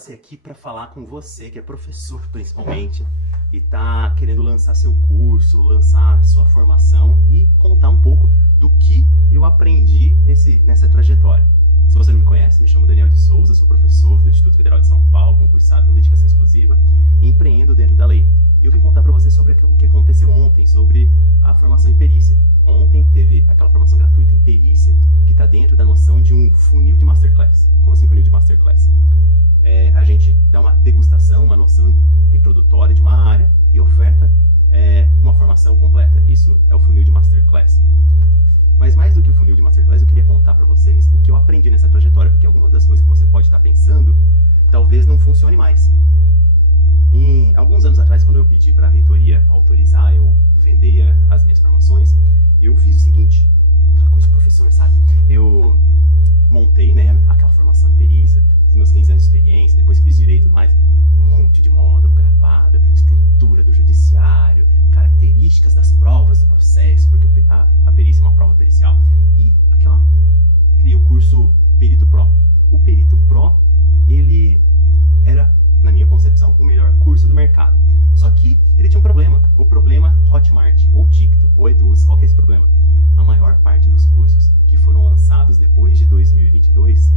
Passei aqui para falar com você, que é professor principalmente, e está querendo lançar seu curso, lançar sua formação e contar um pouco do que eu aprendi nessa trajetória. Se você não me conhece, me chamo Daniel de Souza, sou professor do Instituto Federal de São Paulo, concursado com dedicação exclusiva, e empreendo dentro da lei. E eu vim contar para você sobre o que aconteceu ontem, sobre a formação em perícia. Ontem teve aquela formação gratuita em perícia, que está dentro da noção de um funil de masterclass. Como assim funil de masterclass? A gente dá uma degustação, uma noção introdutória de uma área e oferta uma formação completa. Isso é o funil de masterclass. Mas mais do que o funil de masterclass, eu queria contar para vocês o que eu aprendi nessa trajetória, porque algumas das coisas que você pode estar pensando, talvez não funcione mais. Alguns anos atrás, quando eu pedi para a reitoria autorizar eu vender as minhas formações, eu fiz o seguinte, aquela coisa de professor, sabe? Eu montei, aquela formação em perícia, dos meus 15 anos de experiência, depois fiz direito e tudo mais, um monte de módulo gravado, estrutura do judiciário, características das provas do processo, porque a perícia é uma prova pericial, e criei o curso Perito Pro. O Perito Pro, ele era, na minha concepção, o melhor curso do mercado. Só que ele tinha um problema, o problema Hotmart, ou Ticto, ou Eduz. Qual que é esse problema? A maior parte dos cursos que foram lançados depois de 2022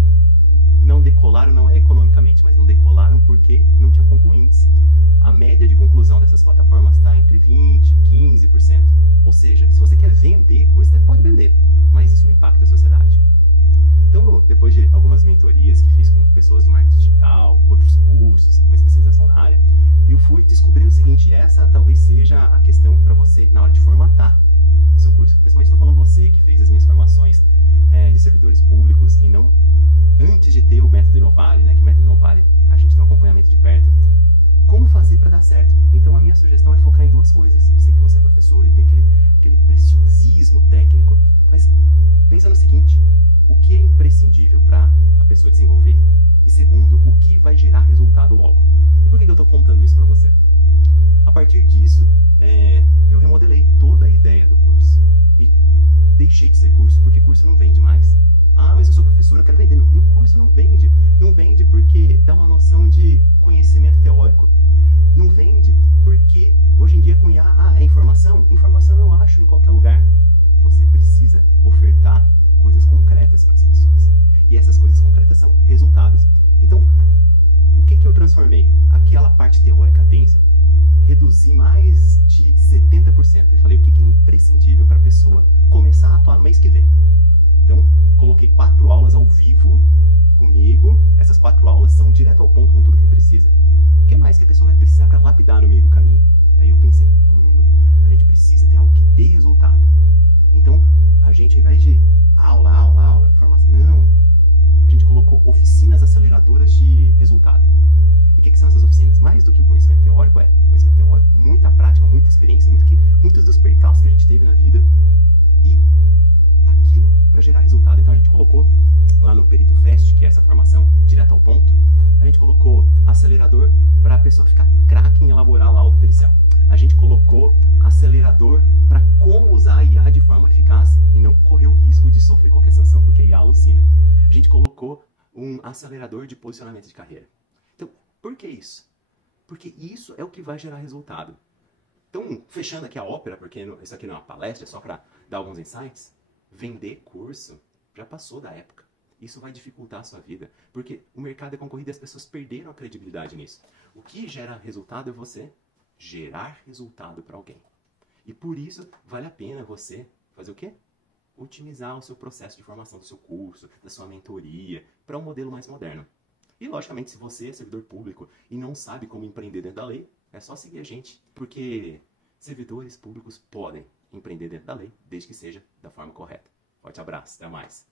não decolaram, não é economicamente, mas não decolaram porque não tinha concluintes. A média de conclusão dessas plataformas está entre 20% e 15%. Ou seja, se você quer vender curso, você pode vender, mas isso não impacta a sociedade. Então, depois de algumas mentorias que fiz com pessoas do marketing digital, outros cursos, uma especialização na área, eu fui descobrindo o seguinte, e essa talvez seja a questão para você na hora de formatar o seu curso. Principalmente estou falando você que fez as minhas formações de servidores públicos e não antes de ter o método Inovare, que o método Inovare a gente tem um acompanhamento de perto. Como fazer para dar certo? Então a minha sugestão é focar em duas coisas. Sei que você é professor e tem aquele preciosismo técnico, mas pensa no seguinte, o que é imprescindível para a pessoa desenvolver? E segundo, o que vai gerar resultado logo? E por que eu estou contando isso para você? A partir disso, eu remodelei toda a ideia do curso. E deixei de ser curso, porque curso não vende mais. Ah, mas eu sou professor, eu quero vender. No curso não vende. Não vende porque dá uma noção de conhecimento teórico. Não vende porque hoje em dia com IA, é informação? Informação eu acho em qualquer lugar. Você precisa ofertar coisas concretas para as pessoas. E essas coisas concretas são resultados. Então, o que eu transformei? Aquela parte teórica densa, reduzi mais de 70%. E falei, o que é imprescindível para a pessoa começar a atuar no mês que vem? Então, coloquei 4 aulas ao vivo comigo. Essas 4 aulas são direto ao ponto com tudo que precisa. O que mais que a pessoa vai precisar para lapidar no meio do caminho? Daí eu pensei, a gente precisa ter algo que dê resultado. Então, a gente, ao invés de aula, formação, não. A gente colocou oficinas aceleradoras de resultado. E o que são essas oficinas? Mais do que o conhecimento teórico, conhecimento teórico, muita prática, muita experiência, muitos dos percalços que a gente teve na vida e aquilo para gerar resultado. Então a gente colocou lá no Perito Fest, que é essa formação direto ao ponto, a gente colocou acelerador para a pessoa ficar craque em elaborar laudo pericial. A gente colocou acelerador para como usar a IA de forma eficaz e não correr o risco de sofrer qualquer sanção, porque a IA alucina. A gente colocou um acelerador de posicionamento de carreira. Então, por que isso? Porque isso é o que vai gerar resultado. Então, fechando aqui a ópera, porque isso aqui não é uma palestra, é só para dar alguns insights, vender curso já passou da época. Isso vai dificultar a sua vida, porque o mercado é concorrido e as pessoas perderam a credibilidade nisso. O que gera resultado é você gerar resultado para alguém. E por isso vale a pena você fazer o quê? Otimizar o seu processo de formação do seu curso, da sua mentoria, para um modelo mais moderno. E logicamente, se você é servidor público e não sabe como empreender dentro da lei, é só seguir a gente, porque servidores públicos podem empreender dentro da lei, desde que seja da forma correta. Forte abraço, até mais!